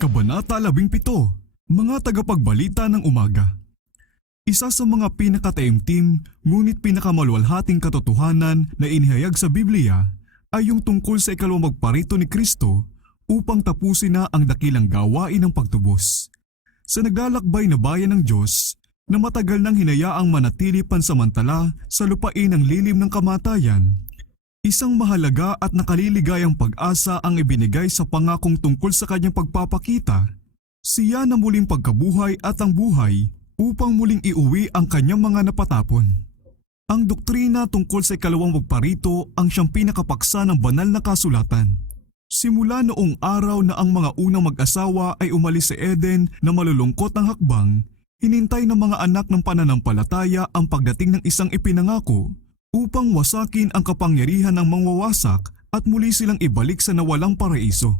Kabanata 17, Mga tagapagbalita ng umaga. Isa sa mga pinakataimtim ngunit pinakamalwalhating katotohanan na inihayag sa Biblia ay yung tungkol sa ikalawang magparito ni Kristo upang tapusin na ang dakilang gawain ng pagtubos. Sa naglalakbay na bayan ng Diyos na matagal nang hinayaang manatili pansamantala sa lupain ng lilim ng kamatayan, isang mahalaga at nakaliligayang pag-asa ang ibinigay sa pangakong tungkol sa kanyang pagpapakita. Siya na muling pagkabuhay at ang buhay upang muling iuwi ang kanyang mga napatapon. Ang doktrina tungkol sa ikalawang magparito ang siyang pinakapaksa ng banal na kasulatan. Simula noong araw na ang mga unang mag-asawa ay umalis sa Eden na malulungkot ang hakbang, hinintay ng mga anak ng pananampalataya ang pagdating ng isang ipinangako upang wasakin ang kapangyarihan ng mangwawasak at muli silang ibalik sa nawalang paraiso.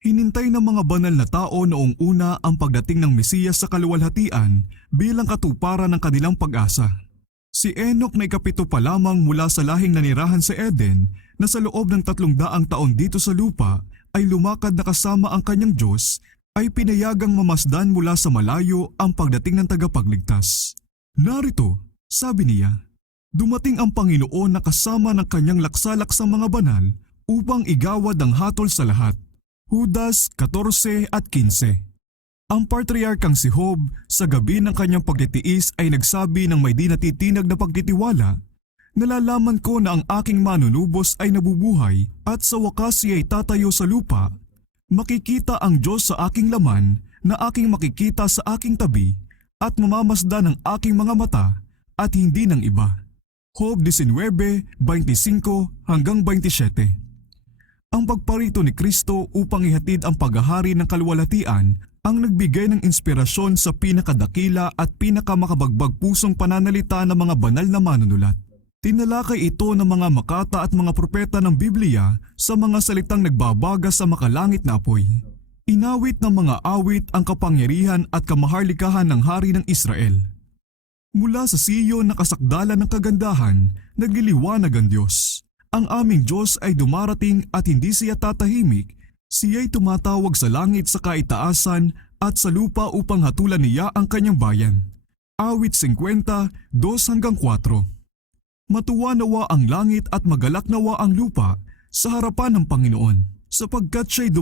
Hinintay ng mga banal na tao noong una ang pagdating ng Mesiyas sa kaluwalhatian bilang katuparan ng kanilang pag-asa. Si Enoch na ikapito pa lamang mula sa lahing nanirahan sa Eden na sa loob ng 300 taon dito sa lupa ay lumakad na kasama ang kanyang Diyos ay pinayagang mamasdan mula sa malayo ang pagdating ng tagapagligtas. Narito, sabi niya, dumating ang Panginoon na kasama ng kanyang laksalaksang mga banal upang igawad ang hatol sa lahat. Judas 14 at 15. Ang patriarkang si Job sa gabi ng kanyang pagtitiis ay nagsabi ng may di natitinag na pagtitiwala, nalalaman ko na ang aking manunubos ay nabubuhay at sa wakas siya ay tatayo sa lupa. Makikita ang Diyos sa aking laman na aking makikita sa aking tabi at mamamasdan ng aking mga mata at hindi ng iba. Job 19:25 hanggang 27. Ang pagparito ni Kristo upang ihatid ang paghahari ng kaluwalhatian ang nagbigay ng inspirasyon sa pinakadakila at pinakamakabagbag pusong pananalita ng mga banal na manunulat. Tinalakay ito ng mga makata at mga propeta ng Biblia sa mga salitang nagbabaga sa makalangit na apoy. Inawit ng mga awit ang kapangyarihan at kamaharlikahan ng hari ng Israel. Mula sa Siyon na kasakdalan ng kagandahan, nagliliwanag ang Diyos. Ang aming Diyos ay dumarating at hindi siya tatahimik. Siya'y tumatawag sa langit sa kaitaasan at sa lupa upang hatulan niya ang kanyang bayan. Awit 50, 2 hanggang 4. Matuwa nawa ang langit at magalak nawa ang lupa sa harapan ng Panginoon, sapagkat siya'y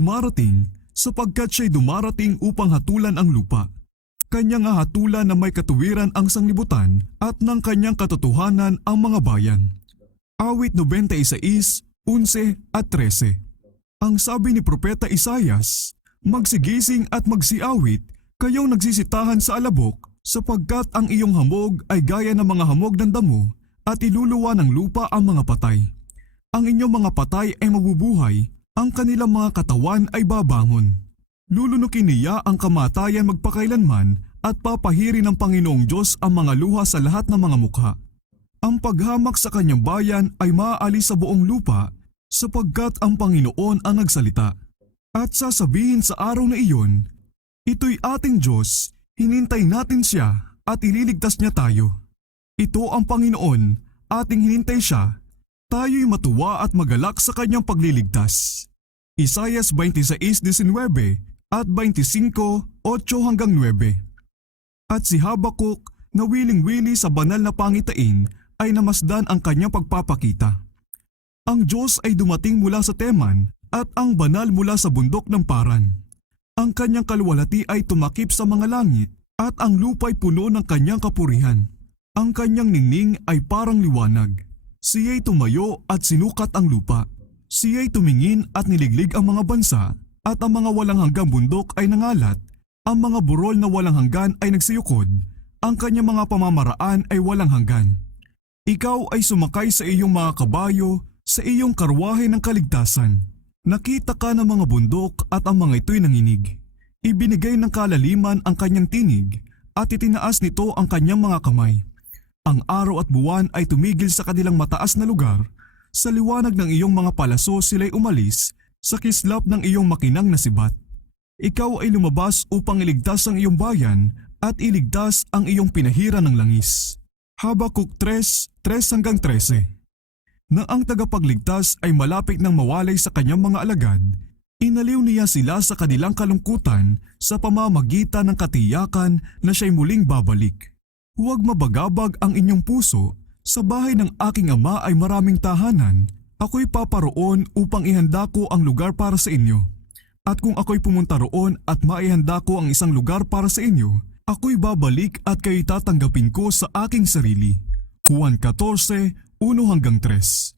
dumarating upang hatulan ang lupa. Kanyang hatulan na may katuwiran ang sanglibutan at ng kanyang katotohanan ang mga bayan. Awit 96, 11 at 13. Ang sabi ni Propeta Isaias, magsigising at magsiawit, kayong nagsisitahan sa alabok, sapagkat ang iyong hamog ay gaya ng mga hamog ng damo at iluluwa ng lupa ang mga patay. Ang inyong mga patay ay mabubuhay, ang kanilang mga katawan ay babangon. Lulunukin niya ang kamatayan magpakailanman at papahiri ng Panginoong Diyos ang mga luha sa lahat ng mga mukha. Ang paghamak sa kanyang bayan ay maaalis sa buong lupa sapagkat ang Panginoon ang nagsalita. At sasabihin sa araw na iyon, ito'y ating Diyos, hinintay natin siya at ililigtas niya tayo. Ito ang Panginoon, ating hinintay siya, tayo'y matuwa at magalak sa kanyang pagliligtas. Isaias 26:19 at 25:8 hanggang 9. At si Habakuk na wiling-wili sa banal na pangitain ay namasdan ang kanyang pagpapakita. Ang Diyos ay dumating mula sa Teman at ang banal mula sa bundok ng Paran. Ang kanyang kaluwalhati ay tumakip sa mga langit at ang lupa'y puno ng kanyang kapurihan. Ang kanyang ningning ay parang liwanag. Siya'y tumayo at sinukat ang lupa. Siya'y tumingin at niliglig ang mga bansa at ang mga walang hanggang bundok ay nangalat. Ang mga burol na walang hanggan ay nagsiyukod. Ang kanyang mga pamamaraan ay walang hanggan. Ikaw ay sumakay sa iyong mga kabayo, sa iyong karwahe ng kaligtasan. Nakita ka ng mga bundok at ang mga ito'y nanginig. Ibinigay ng kalaliman ang kanyang tinig at itinaas nito ang kanyang mga kamay. Ang araw at buwan ay tumigil sa kanilang mataas na lugar. Sa liwanag ng iyong mga palaso sila'y umalis, sa kislap ng iyong makinang na sibat. Ikaw ay lumabas upang iligtas ang iyong bayan at iligtas ang iyong pinahira ng langis. Habakuk 3:3 hanggang 13. Nang ang tagapagligtas ay malapit ng mawalay sa kanyang mga alagad, Inaliw niya sila sa kanilang kalungkutan sa pamamagitan ng katiyakan na siya'y muling babalik. Huwag mabagabag ang inyong puso, sa bahay ng aking ama ay maraming tahanan. Ako'y paparoon upang ihanda ko ang lugar para sa inyo. At kung ako'y pumunta roon at maihanda ko ang isang lugar para sa inyo, ako'y babalik at kayo'y tatanggapin ko sa aking sarili. Juan 14:1-3.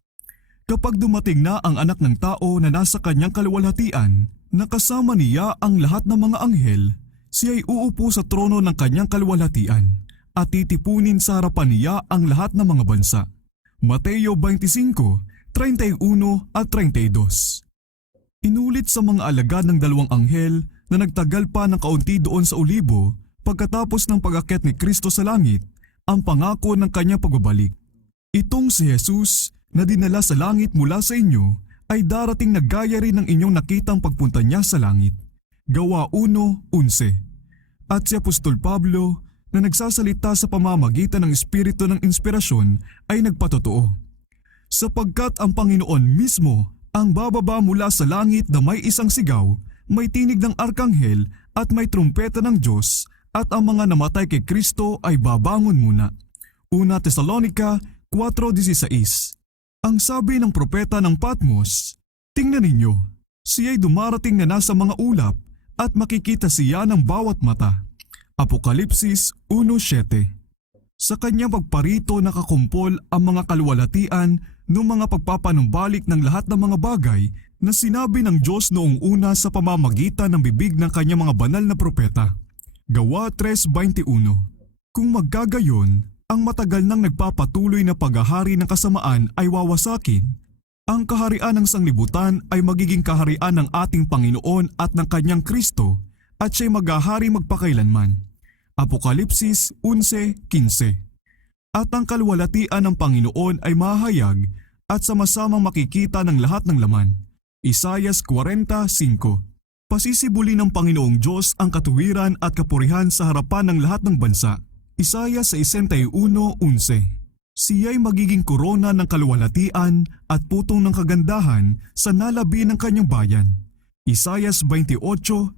Kapag dumating na ang anak ng tao na nasa kanyang kaluwalhatian, nakasama niya ang lahat ng mga anghel, siya'y uupo sa trono ng kanyang kaluwalhatian at titipunin sa harapan niya ang lahat ng mga bansa. Mateo 25:31-32. Inulit sa mga alagad ng dalawang anghel na nagtagal pa ng kaunti doon sa Olibo pagkatapos ng pag-akyat ni Kristo sa langit, ang pangako ng kanyang pagbabalik. Itong si Jesus na dinala sa langit mula sa inyo ay darating na gaya rin ng inyong nakitang pagpunta niya sa langit. Gawa 1:11. At si Apostol Pablo na nagsasalita sa pamamagitan ng espiritu ng inspirasyon ay nagpatotoo. Sapagkat ang Panginoon mismo ang bababa mula sa langit na may isang sigaw, may tinig ng arkanghel at may trumpeta ng Diyos, at ang mga namatay kay Kristo ay babangon muna. 1 Tesalonica 4:16. Ang sabi ng propeta ng Patmos, tingnan ninyo, siya'y dumarating na nasa mga ulap at makikita siya ng bawat mata. Apokalipsis 1:7. Sa kanyang pagparito nakakumpol ang mga kaluwalhatian ng mga pagpapanumbalik ng lahat ng mga bagay na sinabi ng Diyos noong una sa pamamagitan ng bibig ng kanyang mga banal na propeta. Gawa 3:21. Kung maggagayon, ang matagal nang nagpapatuloy na paghahari ng kasamaan ay wawasakin. Ang kaharian ng sanglibutan ay magiging kaharian ng ating Panginoon at ng kanyang Kristo at siya'y maghahari magpakailanman. Apokalipsis 11:15. At ang kaluwalhatian ng Panginoon ay mahayag at sama-samang makikita ng lahat ng laman. Isaias 40:5. Pasisibuli ng Panginoong Diyos ang katuwiran at kapurihan sa harapan ng lahat ng bansa. Isaias 61:11. Siya'y magiging korona ng kaluwalhatian at putong ng kagandahan sa nalabi ng kanyang bayan. Isaias 28:5.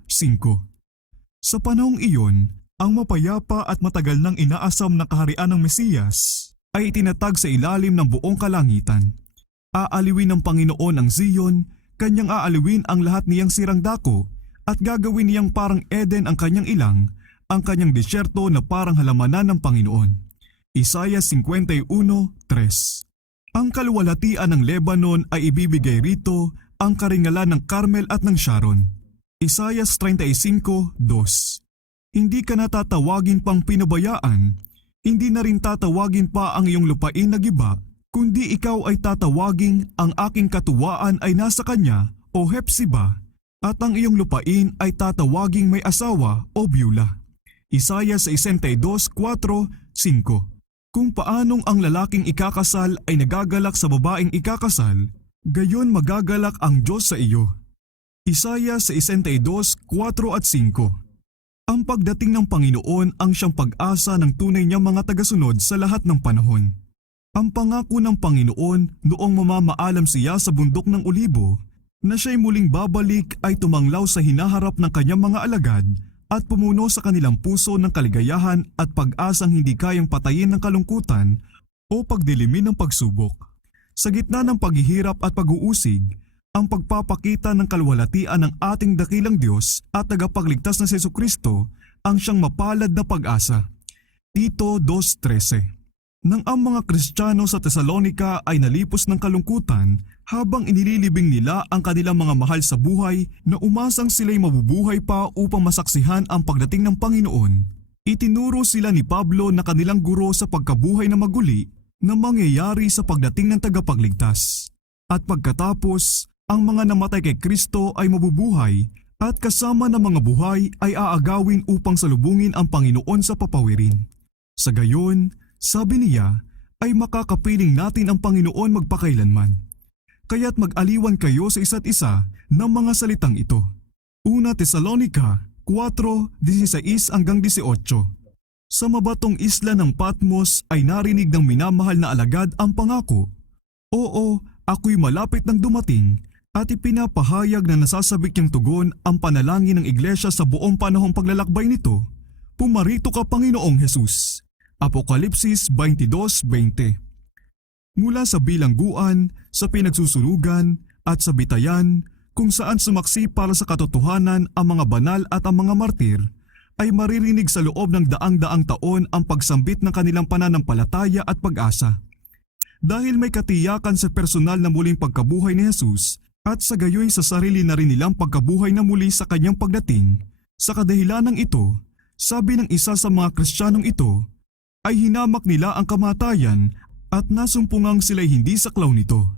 Sa panahong iyon, ang mapayapa at matagal nang inaasam na kaharian ng Mesiyas ay itinatag sa ilalim ng buong kalangitan. Aaliwin ng Panginoon ang Zion, kanyang aaliwin ang lahat niyang sirang dako at gagawin niyang parang Eden ang kanyang ilang, ang kanyang disyerto na parang halamanan ng Panginoon. Isaiah 51:3. Ang kaluwalhatian ng Lebanon ay ibibigay rito, ang karingalan ng Carmel at ng Sharon. Isaiah 35:2. Hindi ka na tatawagin pang pinabayaan, hindi na rin tatawagin pa ang iyong lupain na giba, kundi ikaw ay tatawaging ang aking katuwaan ay nasa kanya o Hepsiba, at ang iyong lupain ay tatawaging may asawa o byula. Isaiah 62:4-5. Kung paanong ang lalaking ikakasal ay nagagalak sa babaeng ikakasal, gayon magagalak ang Diyos sa iyo. Isaiah 62:4-5. Ang pagdating ng Panginoon ang siyang pag-asa ng tunay niyang mga tagasunod sa lahat ng panahon. Ang pangako ng Panginoon noong mamamaalam siya sa bundok ng Olibo, na siya'y muling babalik ay tumanglaw sa hinaharap ng kanyang mga alagad at pumuno sa kanilang puso ng kaligayahan at pag-asang hindi kayang patayin ng kalungkutan o pagdilimin ng pagsubok. Sa gitna ng paghihirap at pag-uusig, ang pagpapakita ng kaluwalhatian ng ating dakilang Diyos at tagapagligtas na si Jesucristo ang siyang mapalad na pag-asa. Tito 2:13. Nang ang mga Kristiyano sa Tesalonica ay nalipos ng kalungkutan habang inililibing nila ang kanilang mga mahal sa buhay na umasang sila'y mabubuhay pa upang masaksihan ang pagdating ng Panginoon, itinuro sila ni Pablo na kanilang guro sa pagkabuhay na maguli na mangyayari sa pagdating ng tagapagligtas. At pagkatapos, ang mga namatay kay Kristo ay mabubuhay at kasama ng mga buhay ay aagawin upang salubungin ang Panginoon sa papawirin. Sa gayon, sabi niya, ay makakapiling natin ang Panginoon magpakailanman. Kaya't mag-aliwan kayo sa isa't isa ng mga salitang ito. 1 Tesalonica 4:16-18. Sa mabatong isla ng Patmos ay narinig ng minamahal na alagad ang pangako. Oo, ako'y malapit nang dumating At ipinapahayag na nasasabik niyang tugon ang panalangin ng iglesia sa buong panahong paglalakbay nito. Pumarito ka, Panginoong Hesus. Apokalipsis 22:20. Mula sa bilangguan, sa pinagsusunugan at sa bitayan kung saan sumaksi para sa katotohanan ang mga banal at ang mga martir, ay maririnig sa loob ng daang-daang taon ang pagsambit ng kanilang pananampalataya at pag-asa. Dahil may katiyakan sa personal na muling pagkabuhay ni Jesus at sa gayoy sa sarili na rin nilang pagkabuhay na muli sa kanyang pagdating, sa kadahilanang ito, sabi ng isa sa mga Kristiyanong ito, ay hinamak nila ang kamatayan at nasumpungang sila'y hindi saklaw nito.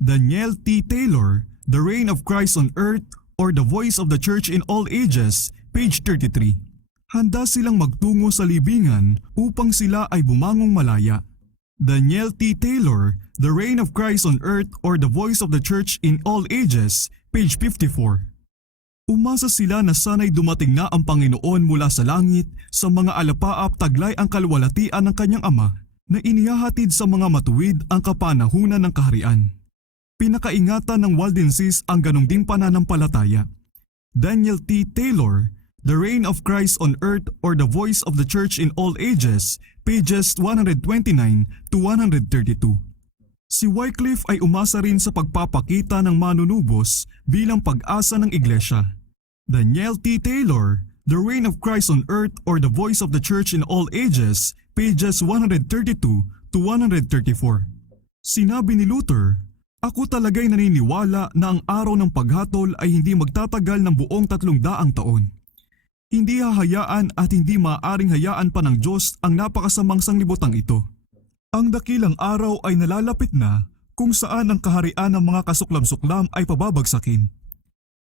Daniel T. Taylor, The Reign of Christ on Earth or The Voice of the Church in All Ages, page 33. Handa silang magtungo sa libingan upang sila ay bumangong malaya. Daniel T. Taylor, The Reign of Christ on Earth or The Voice of the Church in All Ages, page 54. Umasa sila na sana'y dumating na ang Panginoon mula sa langit sa mga alapaap taglay ang kalwalatian ng kanyang Ama na inihahatid sa mga matuwid ang kapanahunan ng kaharian. Pinakaingatan ng Waldenses ang ganong ding pananampalataya. Daniel T. Taylor, The Reign of Christ on Earth or The Voice of the Church in All Ages, pages 129 to 132. Si Wycliffe ay umasa rin sa pagpapakita ng manunubos bilang pag-asa ng iglesia. Daniel T. Taylor, The Reign of Christ on Earth or The Voice of the Church in All Ages, pages 132 to 134. Sinabi ni Luther, "Ako talaga'y naniniwala na ang araw ng paghatol ay hindi magtatagal ng buong 300 taon. Hindi hahayaan at hindi maaaring hayaan pa ng Diyos ang napakasamang sanglibutang ito. Ang dakilang araw ay nalalapit na kung saan ang kaharian ng mga kasuklam-suklam ay pababagsakin."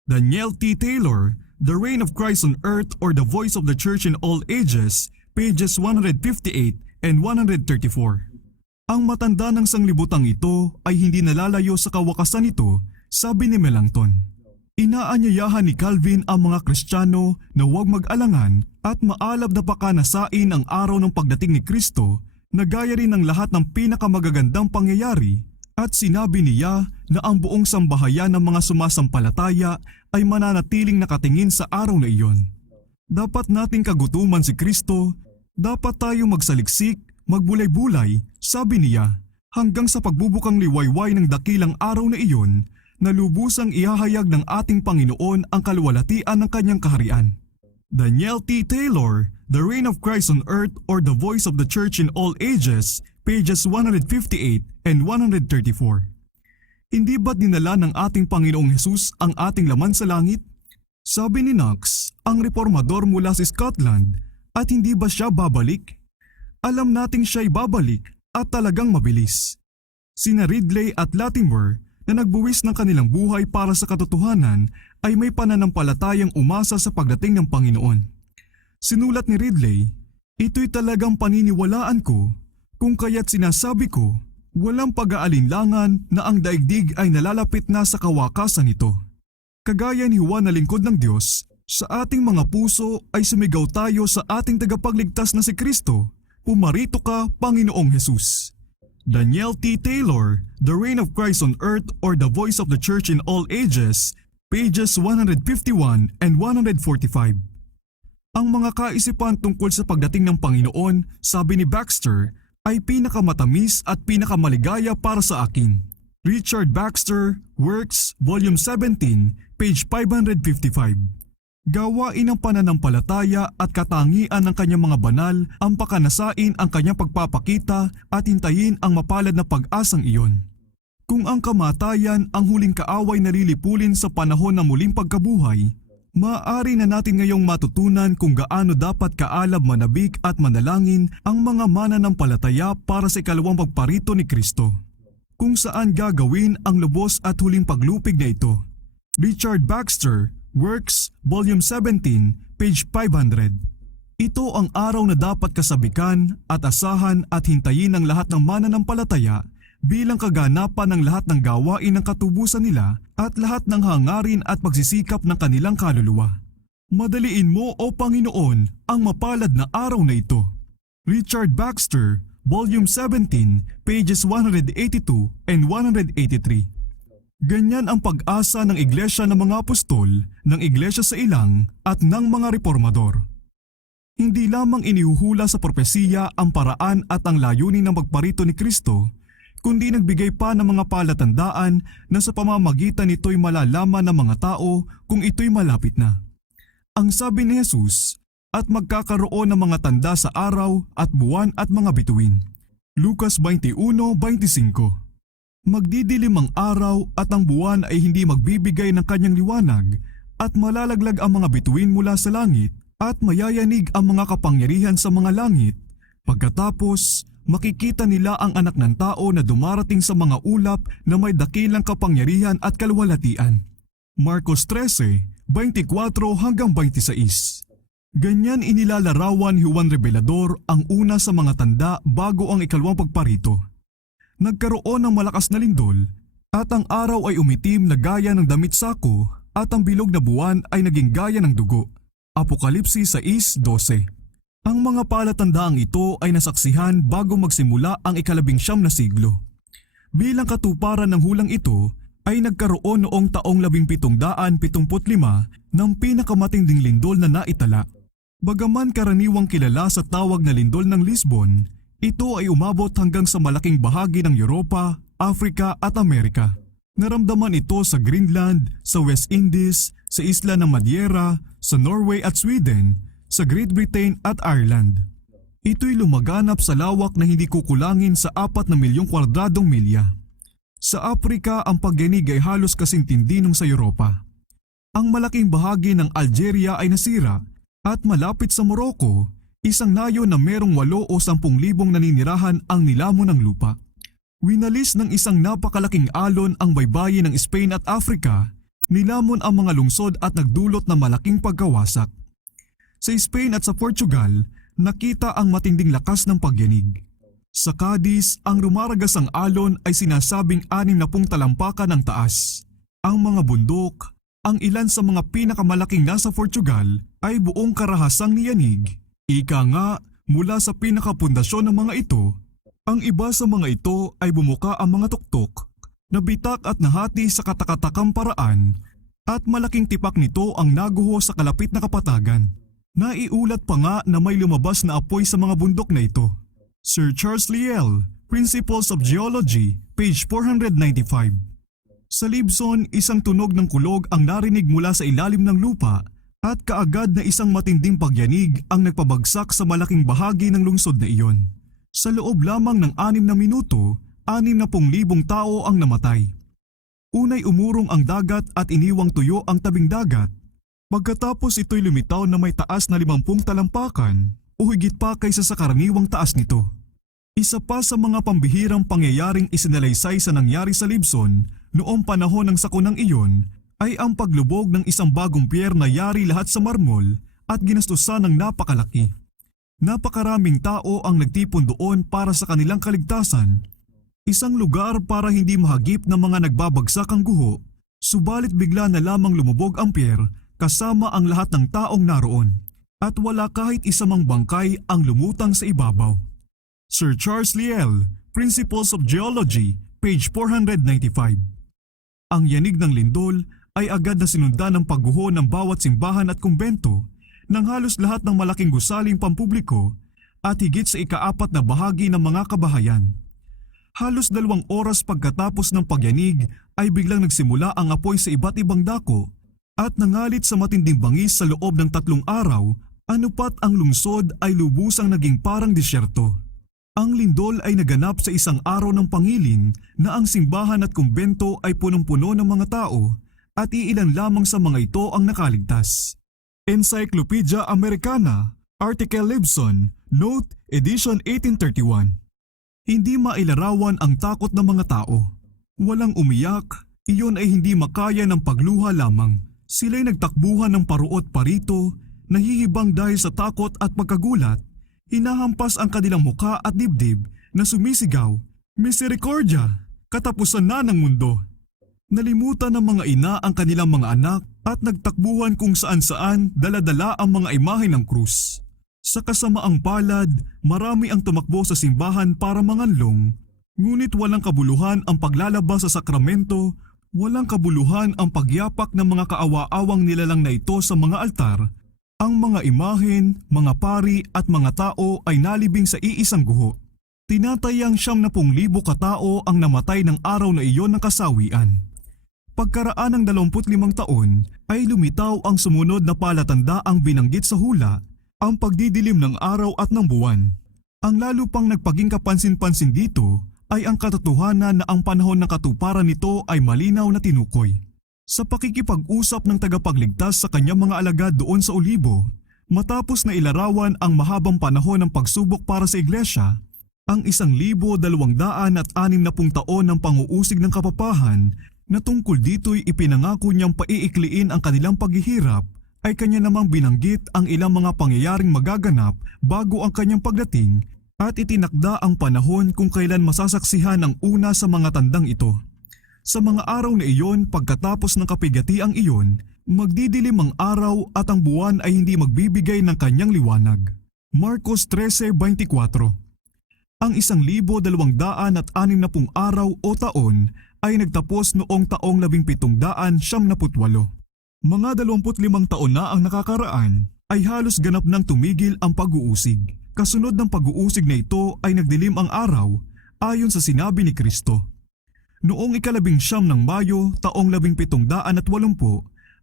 Daniel T. Taylor, The Reign of Christ on Earth or The Voice of the Church in All Ages, pages 158 and 134. Ang matanda ng sanglibutang ito ay hindi nalalayo sa kawakasan nito, sabi ni Melanchthon. Inaanyayahan ni Calvin ang mga Kristiyano na huwag mag-alangan at maalab na pakanasain ang araw ng pagdating ni Kristo na gaya rin ng lahat ng pinakamagagandang pangyayari, at sinabi niya na ang buong sambahayan ng mga sumasampalataya ay mananatiling nakatingin sa araw na iyon. Dapat nating kagutuman si Kristo, dapat tayong magsaliksik, magbulay-bulay, sabi niya, hanggang sa pagbubukang liwayway ng dakilang araw na iyon na lubusang ihahayag ng ating Panginoon ang kalwalatian ng kanyang kaharian. Daniel T. Taylor, The Reign of Christ on Earth or The Voice of the Church in All Ages, pages 158 and 134. Hindi ba't dinala ng ating Panginoong Hesus ang ating laman sa langit? Sabi ni Knox, ang reformador mula sa Scotland, at hindi ba siya babalik? Alam nating siya'y babalik at talagang mabilis. Sina Ridley at Latimer na nagbuwis ng kanilang buhay para sa katotohanan ay may pananampalatayang umasa sa pagdating ng Panginoon. Sinulat ni Ridley, "Ito'y talagang paniniwalaan ko, kung kaya't sinasabi ko, walang pag-aalinlangan na ang daigdig ay nalalapit na sa kawakasan nito. Kagaya ni Juan na lingkod ng Diyos, sa ating mga puso ay sumigaw tayo sa ating tagapagligtas na si Kristo, pumarito ka, Panginoong Hesus." Daniel T. Taylor, The Reign of Christ on Earth or The Voice of the Church in All Ages, pages 151 and 145. Ang mga kaisipan tungkol sa pagdating ng Panginoon, sabi ni Baxter, ay pinakamatamis at pinakamaligaya para sa akin. Richard Baxter, Works, Volume 17, page 555. Gawain ng pananampalataya at katangian ng kanyang mga banal ang pakanasain ang kanyang pagpapakita at hintayin ang mapalad na pag-asang iyon. Kung ang kamatayan ang huling kaaway na lilipulin sa panahon ng muling pagkabuhay, maaari na natin ngayong matutunan kung gaano dapat kaalab manabik at manalangin ang mga mananampalataya para sa ikalawang pagparito ni Kristo. Kung saan gagawin ang lubos at huling paglupig na ito. Richard Baxter, Works, Volume 17, page 500. Ito ang araw na dapat kasabikan at asahan at hintayin ng lahat ng mananampalataya bilang kaganapan ng lahat ng gawain ng katubusan nila at lahat ng hangarin at pagsisikap ng kanilang kaluluwa. Madaliin mo, O Panginoon, ang mapalad na araw na ito. Richard Baxter, Volume 17, pages 182 and 183. Ganyan ang pag-asa ng Iglesia ng mga Apostol, ng Iglesia sa Ilang at ng mga Reformador. Hindi lamang inihuhula sa propesiya ang paraan at ang layunin ng pagparito ni Kristo, kundi nagbigay pa ng mga palatandaan na sa pamamagitan nito'y malalaman ng mga tao kung ito'y malapit na. Ang sabi ni Jesus, at magkakaroon ng mga tanda sa araw at buwan at mga bituin. Lucas 21:25. Magdidilim ang araw at ang buwan ay hindi magbibigay ng kanyang liwanag at malalaglag ang mga bituin mula sa langit at mayayanig ang mga kapangyarihan sa mga langit. Pagkatapos, makikita nila ang anak ng tao na dumarating sa mga ulap na may dakilang kapangyarihan at kaluwalhatian. Marcos 13:24-26. Ganyan inilalarawan ni Juan Revelador ang una sa mga tanda bago ang ikalawang pagparito. Nagkaroon ng malakas na lindol at ang araw ay umitim na gaya ng damit sako at ang bilog na buwan ay naging gaya ng dugo. Apokalipsis 6:12. Ang mga palatandaang ito ay nasaksihan bago magsimula ang ika-19 na siglo. Bilang katuparan ng hulang ito ay nagkaroon noong taong 1775 ng pinakamatinding lindol na naitala. Bagaman karaniwang kilala sa tawag na lindol ng Lisbon, ito ay umabot hanggang sa malaking bahagi ng Europa, Africa at Amerika. Naramdaman ito sa Greenland, sa West Indies, sa isla ng Madeira, sa Norway at Sweden, sa Great Britain at Ireland. Ito'y lumaganap sa lawak na hindi kukulangin sa 4 na milyong kwadradong milya. Sa Africa ang pagyanig ay halos kasing tindi nung sa Europa. Ang malaking bahagi ng Algeria ay nasira at malapit sa Morocco, isang nayon na merong 8 o 10,000 naninirahan ang nilamon ng lupa. Winalis ng isang napakalaking alon ang baybayin ng Spain at Africa, nilamon ang mga lungsod at nagdulot ng malaking pagkawasak. Sa Spain at sa Portugal, nakita ang matinding lakas ng pagyanig. Sa Cadiz, ang rumaragasang alon ay sinasabing 60 talampakan ng taas. Ang mga bundok, ang ilan sa mga pinakamalaking nasa Portugal ay buong karahasang niyanig. Ika nga, mula sa pinakapundasyon ng mga ito, ang iba sa mga ito ay bumuka ang mga tuktok, nabitak at nahati sa katakatakang paraan, at malaking tipak nito ang naguho sa kalapit na kapatagan. Naiulat pa nga na may lumabas na apoy sa mga bundok na ito. Sir Charles Lyell, Principles of Geology, page 495. Sa Libson, isang tunog ng kulog ang narinig mula sa ilalim ng lupa at kaagad na isang matinding pagyanig ang nagpabagsak sa malaking bahagi ng lungsod na iyon. Sa loob lamang ng 6 na minuto, 60,000 tao ang namatay. Unay umurong ang dagat at iniwang tuyo ang tabing dagat. Pagkatapos ito'y lumitaw na may taas na 50 talampakan o higit pa kaysa sa karaniwang taas nito. Isa pa sa mga pambihirang pangyayaring isinalaysay sa nangyari sa Libson noong panahon ng sakunang iyon ay ang paglubog ng isang bagong pier na yari lahat sa marmol at ginastusan ng napakalaki. Napakaraming tao ang nagtipon doon para sa kanilang kaligtasan. Isang lugar para hindi mahagip ng mga nagbabagsak ang guho, subalit bigla na lamang lumubog ang pier kasama ang lahat ng taong naroon at wala kahit isa mang bangkay ang lumutang sa ibabaw. Sir Charles Lyell, Principles of Geology, page 495. Ang yanig ng lindol ay agad na sinundan ng pagguho ng bawat simbahan at kumbento ng halos lahat ng malaking gusaling pampubliko at higit sa ika-4 na bahagi ng mga kabahayan. Halos 2 oras pagkatapos ng pagyanig ay biglang nagsimula ang apoy sa iba't ibang dako at nangalit sa matinding bangis sa loob ng 3 araw, anupat ang lungsod ay lubusang naging parang disyerto. Ang lindol ay naganap sa isang araw ng pangilin na ang simbahan at kumbento ay punong-puno ng mga tao at iilan lamang sa mga ito ang nakaligtas. Encyclopedia Americana, Article Libson, Note, Edition 1831. Hindi mailarawan ang takot ng mga tao. Walang umiyak, iyon ay hindi makaya ng pagluha lamang. Sila'y nagtakbuhan ng paruot parito, nahihibang dahil sa takot at pagkagulat. Hinahampas ang kanilang muka at dibdib na sumisigaw, "Misericordia! Katapusan na ng mundo!" Nalimutan ng mga ina ang kanilang mga anak at nagtakbuhan kung saan-saan dala-dala ang mga imahe ng krus. Sa kasamaang palad, marami ang tumakbo sa simbahan para manganlong, ngunit walang kabuluhan ang paglalabas sa sakramento Walang kabuluhan ang pagyapak ng mga kaawa-awang nilalang na ito sa mga altar. Ang mga imahen, mga pari at mga tao ay nalibing sa iisang guho. Tinatayang 70,000 katao ang namatay ng araw na iyon ng kasawian. Pagkaraan ng 25 taon ay lumitaw ang sumunod na palatandaang binanggit sa hula, ang pagdidilim ng araw at ng buwan. Ang lalo pang nagpaging kapansin-pansin dito ay ang katotohanan na ang panahon ng katuparan nito ay malinaw na tinukoy. Sa pakikipag-usap ng tagapagligtas sa kanyang mga alagad doon sa Olibo, matapos na ilarawan ang mahabang panahon ng pagsubok para sa iglesia, ang 1,260 taon ng panguusig ng kapapahan na tungkol dito'y ipinangako niyang paiikliin ang kanilang paghihirap ay kanya namang binanggit ang ilang mga pangyayaring magaganap bago ang kanyang pagdating at itinakda ang panahon kung kailan masasaksihan ang una sa mga tandang ito. Sa mga araw na iyon pagkatapos ng kapigatiang iyon, magdidilim ang araw at ang buwan ay hindi magbibigay ng kanyang liwanag. Marcos 13:24. Ang 1,260 araw o taon ay nagtapos noong taong 1778. Mga 25 taon na ang nakakaraan ay halos ganap nang tumigil ang pag-uusig. Kasunod ng pag-uusig na ito ay nagdilim ang araw ayon sa sinabi ni Kristo. Noong 19 ng Mayo taong 1780,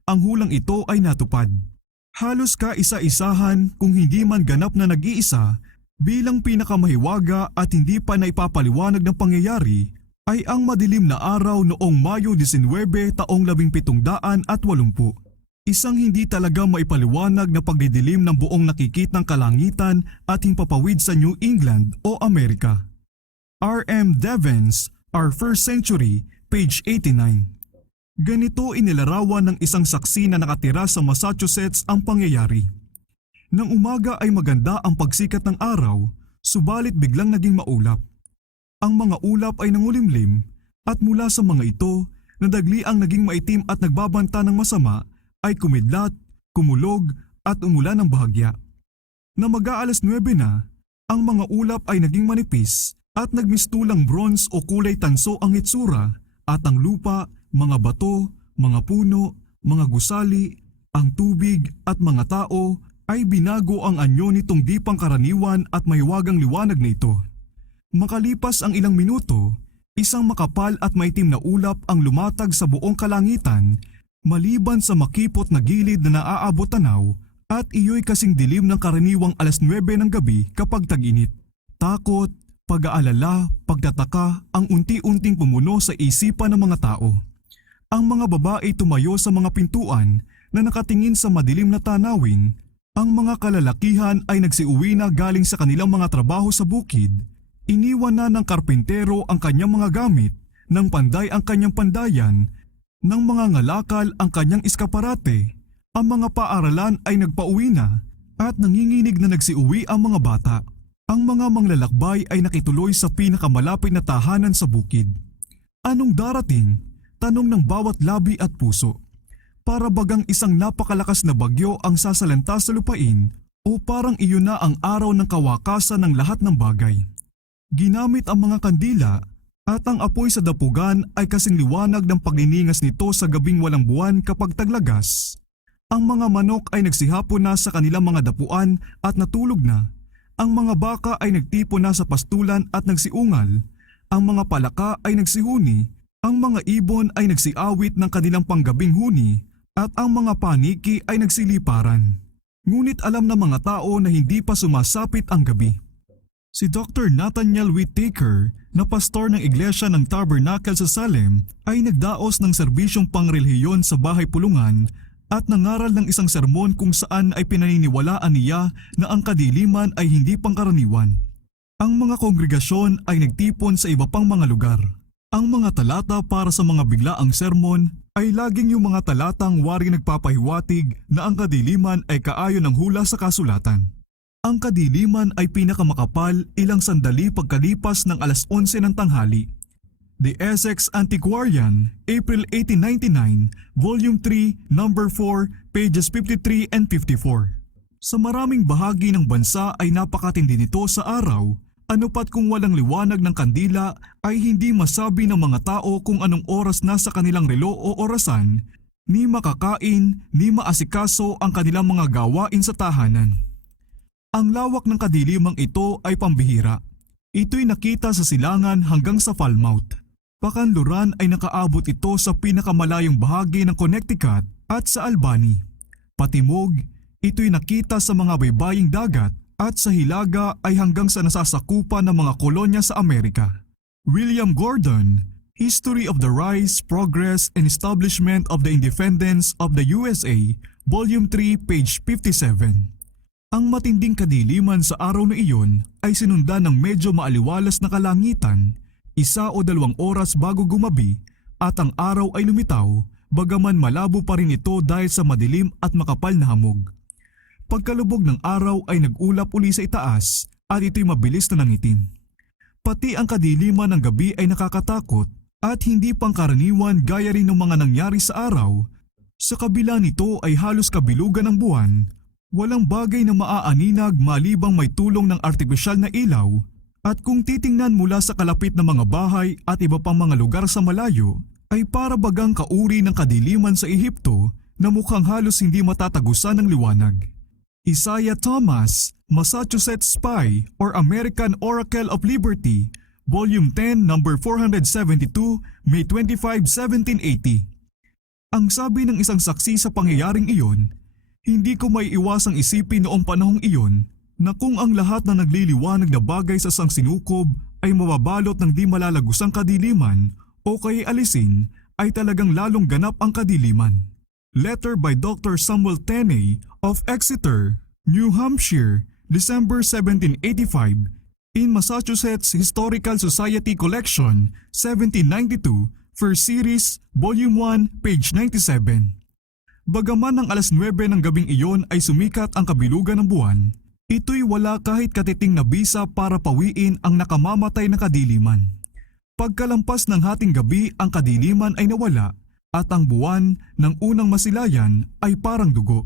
ang hulang ito ay natupad. Halos kaisa-isahan kung hindi man ganap na nag-iisa bilang pinakamahiwaga at hindi pa naipapaliwanag ng pangyayari ay ang madilim na araw noong Mayo 19 taong 1780. Isang hindi talaga maipaliwanag na pagdidilim ng buong nakikitang kalangitan at himpapawid sa New England o Amerika. R.M. Devens, Our First Century, page 89. Ganito inilarawan ng isang saksi na nakatira sa Massachusetts ang pangyayari. Nang umaga ay maganda ang pagsikat ng araw, subalit biglang naging maulap. Ang mga ulap ay nangulimlim at mula sa mga ito, nadagli ang naging maitim at nagbabanta ng masama ay kumidlat, kumulog at umulan ng bahagya. Na mag-aalas 9 na, ang mga ulap ay naging manipis at nagmistulang bronze o kulay tanso ang itsura at ang lupa, mga bato, mga puno, mga gusali, ang tubig at mga tao ay binago ang anyo nitong di pangkaraniwan at mahiwagang liwanag na ito. Makalipas ang ilang minuto, isang makapal at maitim na ulap ang lumatag sa buong kalangitan maliban sa makipot na gilid na naaabot tanaw at iyo'y kasing dilim ng karaniwang alas 9 ng gabi kapag tag-init. Takot, pag-aalala, pagtataka ang unti-unting pumuno sa isipan ng mga tao. Ang mga babae tumayo sa mga pintuan na nakatingin sa madilim na tanawin. Ang mga kalalakihan ay nagsiuwi na galing sa kanilang mga trabaho sa bukid. Iniwan na ng karpintero ang kanyang mga gamit, ng panday ang kanyang pandayan, ng mga ngalakal ang kanyang eskaparate. Ang mga paaralan ay nagpauwi na at nanginginig na nagsiuwi ang mga bata. Ang mga manglalakbay ay nakituloy sa pinakamalapit na tahanan sa bukid. Anong darating? Tanong ng bawat labi at puso. Para bagang isang napakalakas na bagyo ang sasalanta sa lupain o parang iyon na ang araw ng kawakasan ng lahat ng bagay. Ginamit ang mga kandila at ang apoy sa dapugan ay kasing liwanag ng pagniningas nito sa gabing walang buwan kapag taglagas. Ang mga manok ay nagsihapon na sa kanilang mga dapuan at natulog na. Ang mga baka ay nagtipon na sa pastulan at nagsiungal. Ang mga palaka ay nagsihuni. Ang mga ibon ay nagsiawit ng kanilang panggabing huni at ang mga paniki ay nagsiliparan. Ngunit alam ng mga tao na hindi pa sumasapit ang gabi. Si Dr. Nathaniel Whittaker, na pastor ng Iglesia ng Tabernacle sa Salem, ay nagdaos ng serbisyong pangrelihiyon sa bahay pulungan at nangaral ng isang sermon kung saan ay pinaniniwalaan niya na ang kadiliman ay hindi pangkaraniwan. Ang mga kongregasyon ay nagtipon sa iba pang mga lugar. Ang mga talata para sa mga biglaang sermon ay laging yung mga talatang waring nagpapahiwatig na ang kadiliman ay kaayon ng hula sa kasulatan. Ang kadiliman ay pinakamakapal ilang sandali pagkalipas ng alas 11 ng tanghali. The Essex Antiquarian, April 1899, Volume 3, Number 4, pages 53 and 54. Sa maraming bahagi ng bansa ay napakatindi nito sa araw, Ano pat kung walang liwanag ng kandila ay hindi masabi ng mga tao kung anong oras nasa kanilang relo o orasan, ni makakain, ni maasikaso ang kanilang mga gawain sa tahanan. Ang lawak ng kadilimang ito ay pambihira. Ito'y nakita sa silangan hanggang sa Falmouth. Pakanluran ay nakaabot ito sa pinakamalayong bahagi ng Connecticut at sa Albany. Patimog, ito'y nakita sa mga baybaying dagat at sa hilaga ay hanggang sa nasasakupan ng mga kolonya sa Amerika. William Gordon, History of the Rise, Progress, and Establishment of the Independence of the USA, Volume 3, page 57. Ang matinding kadiliman sa araw na iyon ay sinundan ng medyo maaliwalas na kalangitan, 1 o 2 oras bago gumabi, at ang araw ay lumitaw, bagaman malabo pa rin ito dahil sa madilim at makapal na hamog. Pagkalubog ng araw ay nag-ulap uli sa itaas at ito'y mabilis na nangitim. Pati ang kadiliman ng gabi ay nakakatakot at hindi pangkaraniwan gaya rin ng mga nangyari sa araw. Sa kabila nito ay halos kabilugan ng buwan, walang bagay na maaaninag malibang may tulong ng artipisyal na ilaw, at kung titingnan mula sa kalapit na mga bahay at iba pang mga lugar sa malayo, ay para bagang kauri ng kadiliman sa Ehipto na mukhang halos hindi matatagusan ng liwanag. Isaiah Thomas, Massachusetts Spy or American Oracle of Liberty, Volume 10, Number 472, May 25, 1780. Ang sabi ng isang saksi sa pangyayaring iyon, hindi ko may iwasang isipin noong panahong iyon na kung ang lahat na nagliliwanag na bagay sa sangsinukob ay mababalot ng di malalagusang kadiliman o kay alisin, ay talagang lalong ganap ang kadiliman. Letter by Dr. Samuel Tenney of Exeter, New Hampshire, December 1785, in Massachusetts Historical Society Collection, 1792, First Series, Volume 1, page 97. Bagaman ng 9:00 ng gabing iyon ay sumikat ang kabilugan ng buwan, ito'y wala kahit katiting na bisa para pawiin ang nakamamatay na kadiliman. Pagkalampas ng hating gabi, ang kadiliman ay nawala at ang buwan ng unang masilayan ay parang dugo.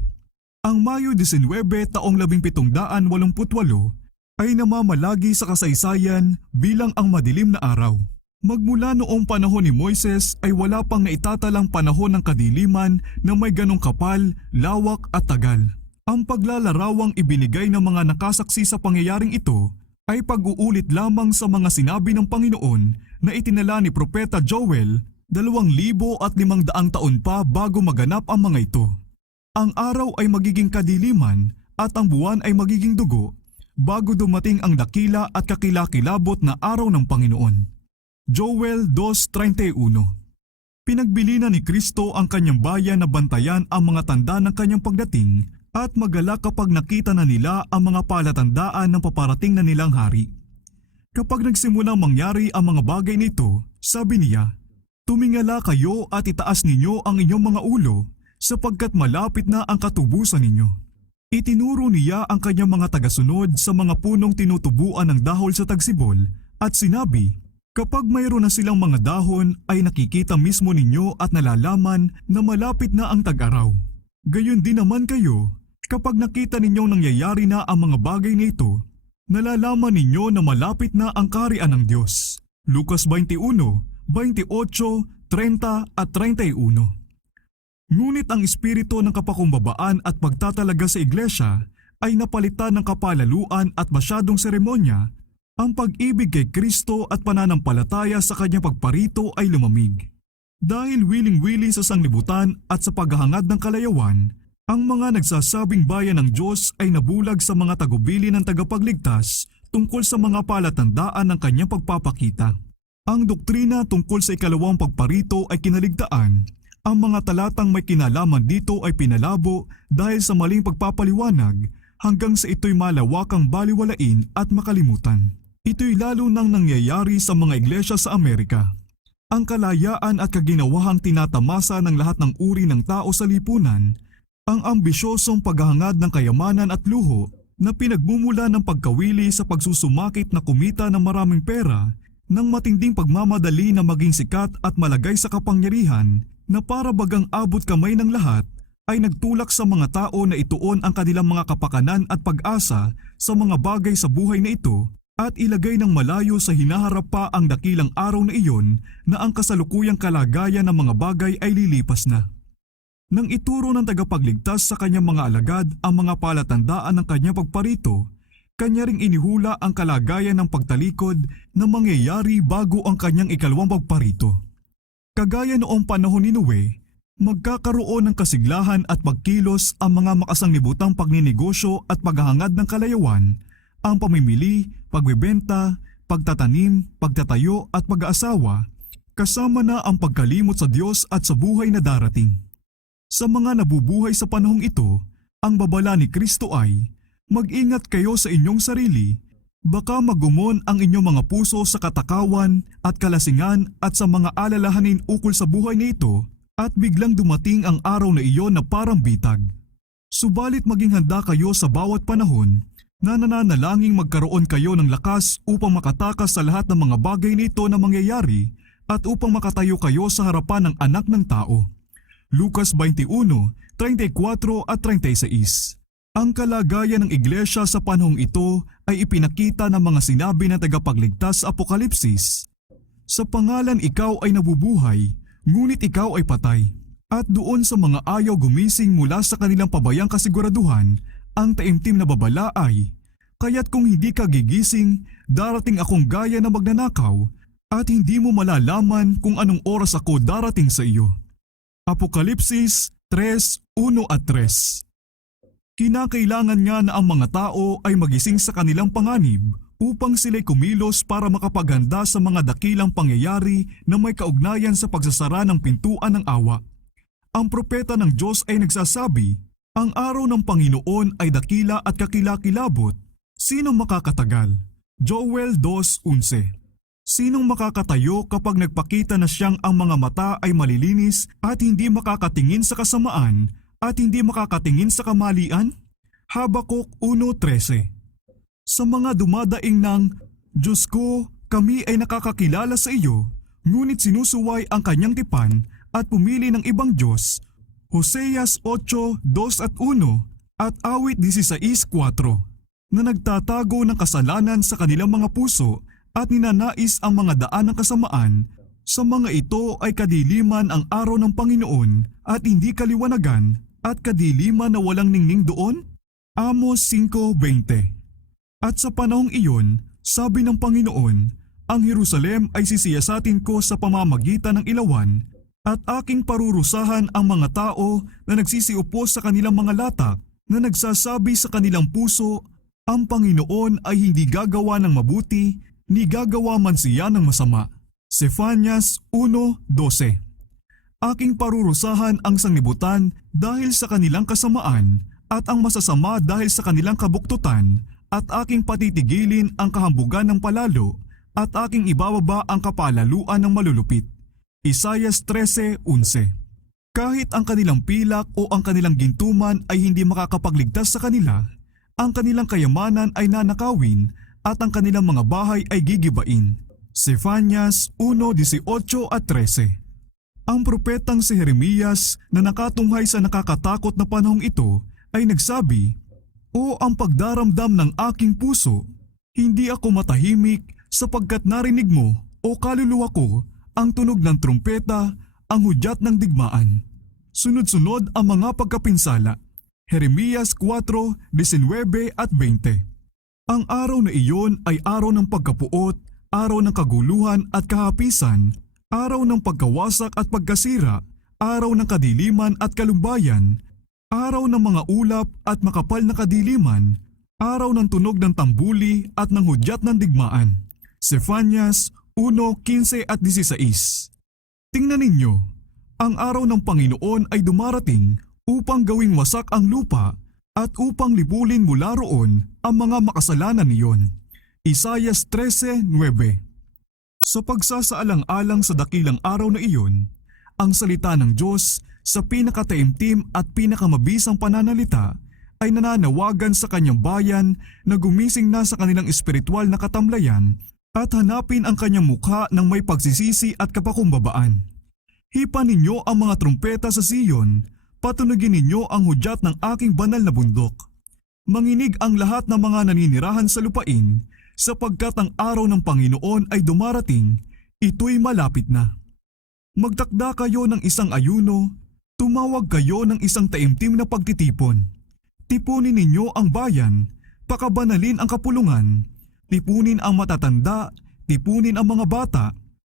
Ang Mayo 19, taong 1788 ay namamalagi sa kasaysayan bilang ang madilim na araw. Magmula noong panahon ni Moises ay wala pang naitatalang panahon ng kadiliman na may ganong kapal, lawak at tagal. Ang paglalarawang ibinigay ng mga nakasaksi sa pangyayaring ito ay pag-uulit lamang sa mga sinabi ng Panginoon na itinala ni Propeta Joel 2,500 taon pa bago maganap ang mga ito. Ang araw ay magiging kadiliman at ang buwan ay magiging dugo bago dumating ang dakila at kakilakilabot na araw ng Panginoon. Joel 2:31. Pinagbilinan ni Kristo ang kanyang bayan na bantayan ang mga tanda ng kanyang pagdating at magalak kapag nakita na nila ang mga palatandaan ng paparating na nilang hari. Kapag nagsimulang mangyari ang mga bagay nito, sabi niya, "Tumingala kayo at itaas ninyo ang inyong mga ulo sapagkat malapit na ang katubusan ninyo." Itinuro niya ang kanyang mga tagasunod sa mga punong tinutubuan ng dahol sa tagsibol at sinabi, "Kapag mayroon na silang mga dahon ay nakikita mismo ninyo at nalalaman na malapit na ang tag-araw. Gayon din naman kayo, kapag nakita ninyong nangyayari na ang mga bagay na ito, nalalaman ninyo na malapit na ang kaharian ng Diyos." Lucas 21, 28, 30 at 31. Ngunit ang espiritu ng kapakumbabaan at pagtatalaga sa iglesia ay napalitan ng kapalaluan at masyadong seremonya. Ang pag-ibig kay Kristo at pananampalataya sa kanyang pagparito ay lumamig. Dahil wiling-wili sa sanglibutan at sa paghahangad ng kalayawan, ang mga nagsasabing bayan ng Diyos ay nabulag sa mga tagubili ng tagapagligtas tungkol sa mga palatandaan ng kanyang pagpapakita. Ang doktrina tungkol sa ikalawang pagparito ay kinaligtaan. Ang mga talatang may kinalaman dito ay pinalabo dahil sa maling pagpapaliwanag hanggang sa ito'y malawakang baliwalain at makalimutan. Ito'y lalo nang nangyayari sa mga iglesia sa Amerika. Ang kalayaan at kaginawahang tinatamasa ng lahat ng uri ng tao sa lipunan, ang ambisyosong paghahangad ng kayamanan at luho na pinagmumula ng pagkawili sa pagsusumakit na kumita ng maraming pera, ng matinding pagmamadali na maging sikat at malagay sa kapangyarihan na para bagang abot kamay ng lahat, ay nagtulak sa mga tao na ituon ang kanilang mga kapakanan at pag-asa sa mga bagay sa buhay na ito at ilagay ng malayo sa hinaharap pa ang dakilang araw na iyon na ang kasalukuyang kalagayan ng mga bagay ay lilipas na. Nang ituro ng tagapagligtas sa kanyang mga alagad ang mga palatandaan ng kanyang pagparito, kanya ring inihula ang kalagayan ng pagtalikod na mangyayari bago ang kanyang ikalawang pagparito. Kagaya noong panahon ni Noe, magkakaroon ng kasiglahan at pagkilos ang mga makasanglibutang pagninegosyo at paghahangad ng kalayawan, ang pamimili, pagbebenta, pagtatanim, pagtatayo at pag-aasawa, kasama na ang pagkalimot sa Diyos at sa buhay na darating. Sa mga nabubuhay sa panahong ito, ang babala ni Kristo ay, mag-ingat kayo sa inyong sarili, baka magumon ang inyong mga puso sa katakawan at kalasingan at sa mga alalahanin ukol sa buhay na ito at biglang dumating ang araw na iyon na parang bitag. Subalit maging handa kayo sa bawat panahon na nananalangin magkaroon kayo ng lakas upang makatakas sa lahat ng mga bagay nito na mangyayari at upang makatayo kayo sa harapan ng anak ng tao. Lucas 21:34 at 36. Ang kalagayan ng iglesia sa panahong ito ay ipinakita ng mga sinabi ng tagapagligtas sa Apokalipsis. Sa pangalan ikaw ay nabubuhay, ngunit ikaw ay patay. At doon sa mga ayaw gumising mula sa kanilang pabayang kasiguraduhan, ang taimtim na babala ay, kaya't kung hindi ka gigising, darating akong gaya na magnanakaw at hindi mo malalaman kung anong oras ako darating sa iyo. Apokalipsis 3:1 at 3. Kinakailangan nga na ang mga tao ay magising sa kanilang panganib upang sila'y kumilos para makapaghanda sa mga dakilang pangyayari na may kaugnayan sa pagsasara ng pintuan ng awa. Ang propeta ng Diyos ay nagsasabi, ang araw ng Panginoon ay dakila at kakilakilabot. Sinong makakatagal? Joel 2:11. Sinong makakatayo kapag nagpakita na siyang ang mga mata ay malilinis at hindi makakatingin sa kasamaan at hindi makakatingin sa kamalian? Habakuk 1:13. Sa mga dumadaing ng, Diyos ko, kami ay nakakakilala sa iyo, ngunit sinusuway ang kanyang tipan at pumili ng ibang Diyos. Hoseas 8:2 at 1 at awit 16:4 na nagtatago ng kasalanan sa kanilang mga puso at ninanais ang mga daan ng kasamaan. Sa mga ito ay kadiliman ang araw ng Panginoon at hindi kaliwanagan at kadiliman na walang ningning doon. Amos 5:20. At sa panahong iyon, sabi ng Panginoon, ang Jerusalem ay sisiyasatin ko sa pamamagitan ng ilawan at aking parurusahan ang mga tao na nagsisiupo sa kanilang mga latak na nagsasabi sa kanilang puso, ang Panginoon ay hindi gagawa ng mabuti, ni gagawa man siya ng masama. Sefanyas 1:12. Aking parurusahan ang sanglibutan dahil sa kanilang kasamaan at ang masasama dahil sa kanilang kabuktutan at aking patitigilin ang kahambugan ng palalo at aking ibababa ang kapalaluan ng malulupit. Isaias 13:11. Kahit ang kanilang pilak o ang kanilang gintuman ay hindi makakapagligtas sa kanila, ang kanilang kayamanan ay nanakawin at ang kanilang mga bahay ay gigibain. Sefanyas 1:18 at 13. Ang propetang si Jeremias na nakatunghay sa nakakatakot na panahong ito ay nagsabi, O ang pagdaramdam ng aking puso, hindi ako matahimik sapagkat narinig mo, o kaluluwa ko, ang tunog ng trumpeta, ang hudyat ng digmaan. Sunod-sunod ang mga pagkapinsala. Jeremias 4:19 at 20. Ang araw na iyon ay araw ng pagkapuot, araw ng kaguluhan at kahapisan, araw ng pagkawasak at pagkasira, araw ng kadiliman at kalumbayan, araw ng mga ulap at makapal na kadiliman, araw ng tunog ng tambuli at ng hudyat ng digmaan. Sefanyas 1:15 at 16. Tingnan ninyo, ang araw ng Panginoon ay dumarating upang gawing wasak ang lupa at upang libulin mula roon ang mga makasalanan niyon. Isaias 13:9. Sa pagsasaalang-alang sa dakilang araw na iyon, ang salita ng Diyos sa pinakataimtim at pinakamabisang pananalita ay nananawagan sa kanyang bayan na gumising na sa kanilang espiritual na katamlayan at hanapin ang kanyang mukha ng may pagsisisi at kapakumbabaan. Hipan ninyo ang mga trumpeta sa Siyon, patunugin ninyo ang hudyat ng aking banal na bundok. Manginig ang lahat ng mga naninirahan sa lupain, sapagkat ang araw ng Panginoon ay dumarating, ito'y malapit na. Magtakda kayo ng isang ayuno, tumawag kayo ng isang taimtim na pagtitipon. Tipunin ninyo ang bayan, pakabanalin ang kapulungan, tipunin ang matatanda, tipunin ang mga bata,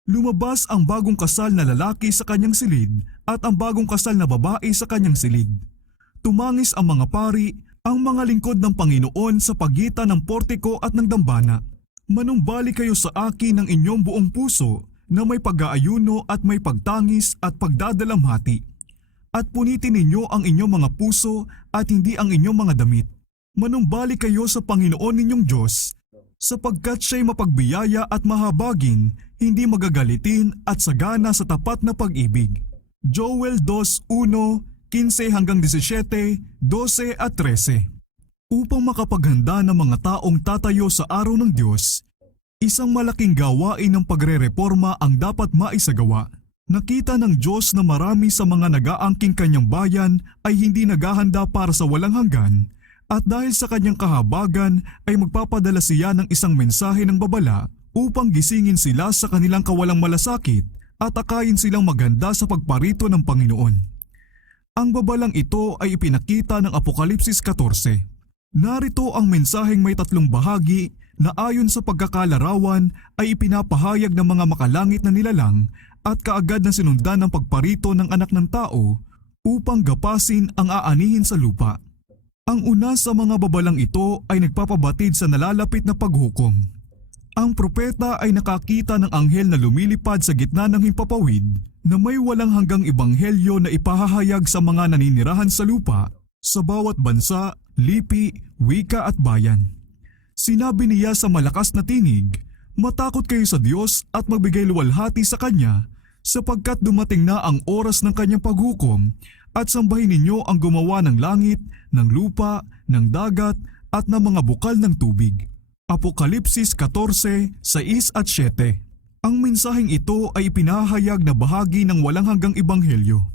lumabas ang bagong kasal na lalaki sa kanyang silid at ang bagong kasal na babae sa kanyang silid. Tumangis ang mga pari, ang mga lingkod ng Panginoon sa pagitan ng portiko at ng dambana. Manumbali kayo sa akin ng inyong buong puso na may pag-aayuno at may pagtangis at pagdadalamhati. At punitin ninyo ang inyong mga puso at hindi ang inyong mga damit. Manumbali kayo sa Panginoon ninyong Diyos, sapagkat siya'y mapagbiyaya at mahabagin, hindi magagalitin at sagana sa tapat na pag-ibig. Joel 2:1-15 hanggang 17, 12 at 13. Upang makapaghanda ng mga taong tatayo sa araw ng Diyos, isang malaking gawain ng pagre-reforma ang dapat maisagawa. Nakita ng Diyos na marami sa mga nag-aangking kanyang bayan ay hindi naghahanda para sa walang hanggan, at dahil sa kanyang kahabagan ay magpapadala siya ng isang mensahe ng babala upang gisingin sila sa kanilang kawalang malasakit at akayin silang maganda sa pagparito ng Panginoon. Ang babalang ito ay ipinakita ng Apokalipsis 14. Narito ang mensaheng may 3 bahagi na ayon sa pagkakalarawan ay ipinapahayag ng mga makalangit na nilalang at kaagad na sinundan ng pagparito ng anak ng tao upang gapasin ang aanihin sa lupa. Ang una sa mga babalang ito ay nagpapabatid sa nalalapit na paghukom. Ang propeta ay nakakita ng anghel na lumilipad sa gitna ng himpapawid na may walang hanggang ebanghelyo na ipahahayag sa mga naninirahan sa lupa, sa bawat bansa, lipi, wika at bayan. Sinabi niya sa malakas na tinig, "Matakot kayo sa Diyos at magbigay luwalhati sa Kanya, sapagkat dumating na ang oras ng Kanyang paghukom, at sambahin ninyo ang gumawa ng langit, ng lupa, ng dagat, at ng mga bukal ng tubig." Apokalipsis 14, 6 at 7. Ang mensaheng ito ay ipinahayag na bahagi ng walang hanggang ebanghelyo.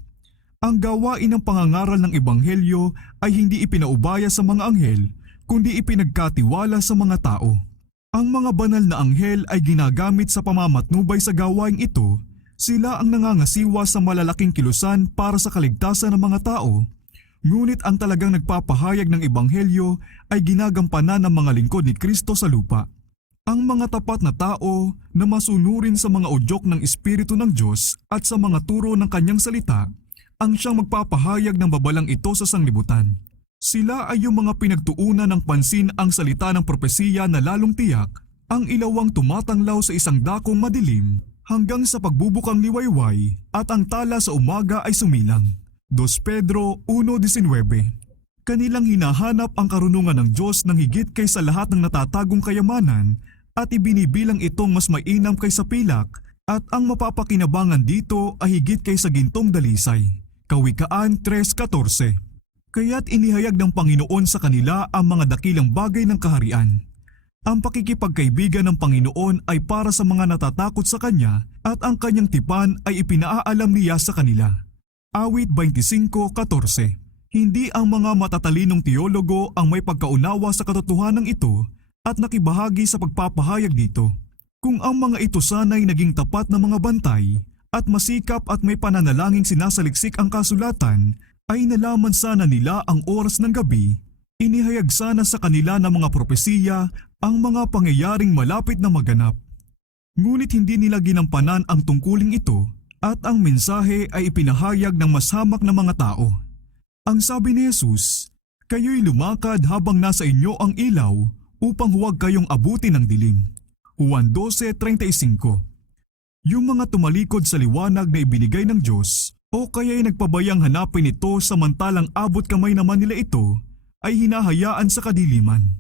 Ang gawain ng pangangaral ng ebanghelyo ay hindi ipinaubaya sa mga anghel, kundi ipinagkatiwala sa mga tao. Ang mga banal na anghel ay ginagamit sa pamamatnubay sa gawaing ito. Sila ang nangangasiwa sa malalaking kilusan para sa kaligtasan ng mga tao. Ngunit ang talagang nagpapahayag ng ebanghelyo ay ginagampanan ng mga lingkod ni Kristo sa lupa. Ang mga tapat na tao na masunurin sa mga udyok ng Espiritu ng Diyos at sa mga turo ng kanyang salita, ang siyang magpapahayag ng babalang ito sa sanglibutan. Sila ay yung mga pinagtuunan ng pansin ang salita ng propesiya na lalong tiyak, ang ilawang tumatanglaw sa isang dakong madilim hanggang sa pagbubukang liwayway at ang tala sa umaga ay sumilang. 2 Pedro 1:19. Kanilang hinahanap ang karunungan ng Diyos ng higit kaysa lahat ng natatagong kayamanan at ibinibilang itong mas mainam kaysa pilak at ang mapapakinabangan dito ay higit kaysa gintong dalisay. Kawikaan 3:14. Kaya't inihayag ng Panginoon sa kanila ang mga dakilang bagay ng kaharian. Ang pakikipagkaibigan ng Panginoon ay para sa mga natatakot sa Kanya at ang Kanyang tipan ay ipinaalam niya sa kanila. Awit 25:14. Hindi ang mga matatalinong teologo ang may pagkaunawa sa katotohanan ito at nakibahagi sa pagpapahayag dito. Kung ang mga ito sana'y naging tapat na mga bantay at masikap at may pananalangin sinasaliksik ang kasulatan, ay nalaman sana nila ang oras ng gabi, inihayag sana sa kanila ng mga propesiya ang mga pangyayaring malapit na maganap. Ngunit hindi nila ginampanan ang tungkuling ito at ang mensahe ay ipinahayag ng mas hamak na mga tao. Ang sabi ni Jesus, "Kayo'y lumakad habang nasa inyo ang ilaw upang huwag kayong abutin ng dilim." Juan 12:35. Yung mga tumalikod sa liwanag na ibinigay ng Diyos o kaya'y nagpabayang hanapin ito samantalang abot kamay naman nila ito, ay hinahayaan sa kadiliman.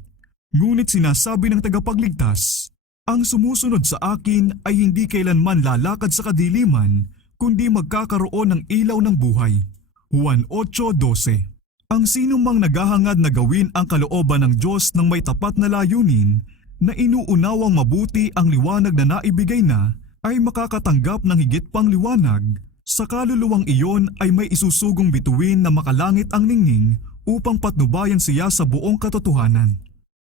Ngunit sinasabi ng tagapagligtas, "Ang sumusunod sa akin ay hindi kailanman lalakad sa kadiliman, kundi magkakaroon ng ilaw ng buhay." Juan 8:12. Ang sinumang naghahangad na gawin ang kalooban ng Diyos ng may tapat na layunin, na inuunawang mabuti ang liwanag na naibigay na, ay makakatanggap ng higit pang liwanag. Sa kaluluwang iyon ay may isusugong bituin na makalangit ang ningning upang patnubayan siya sa buong katotohanan.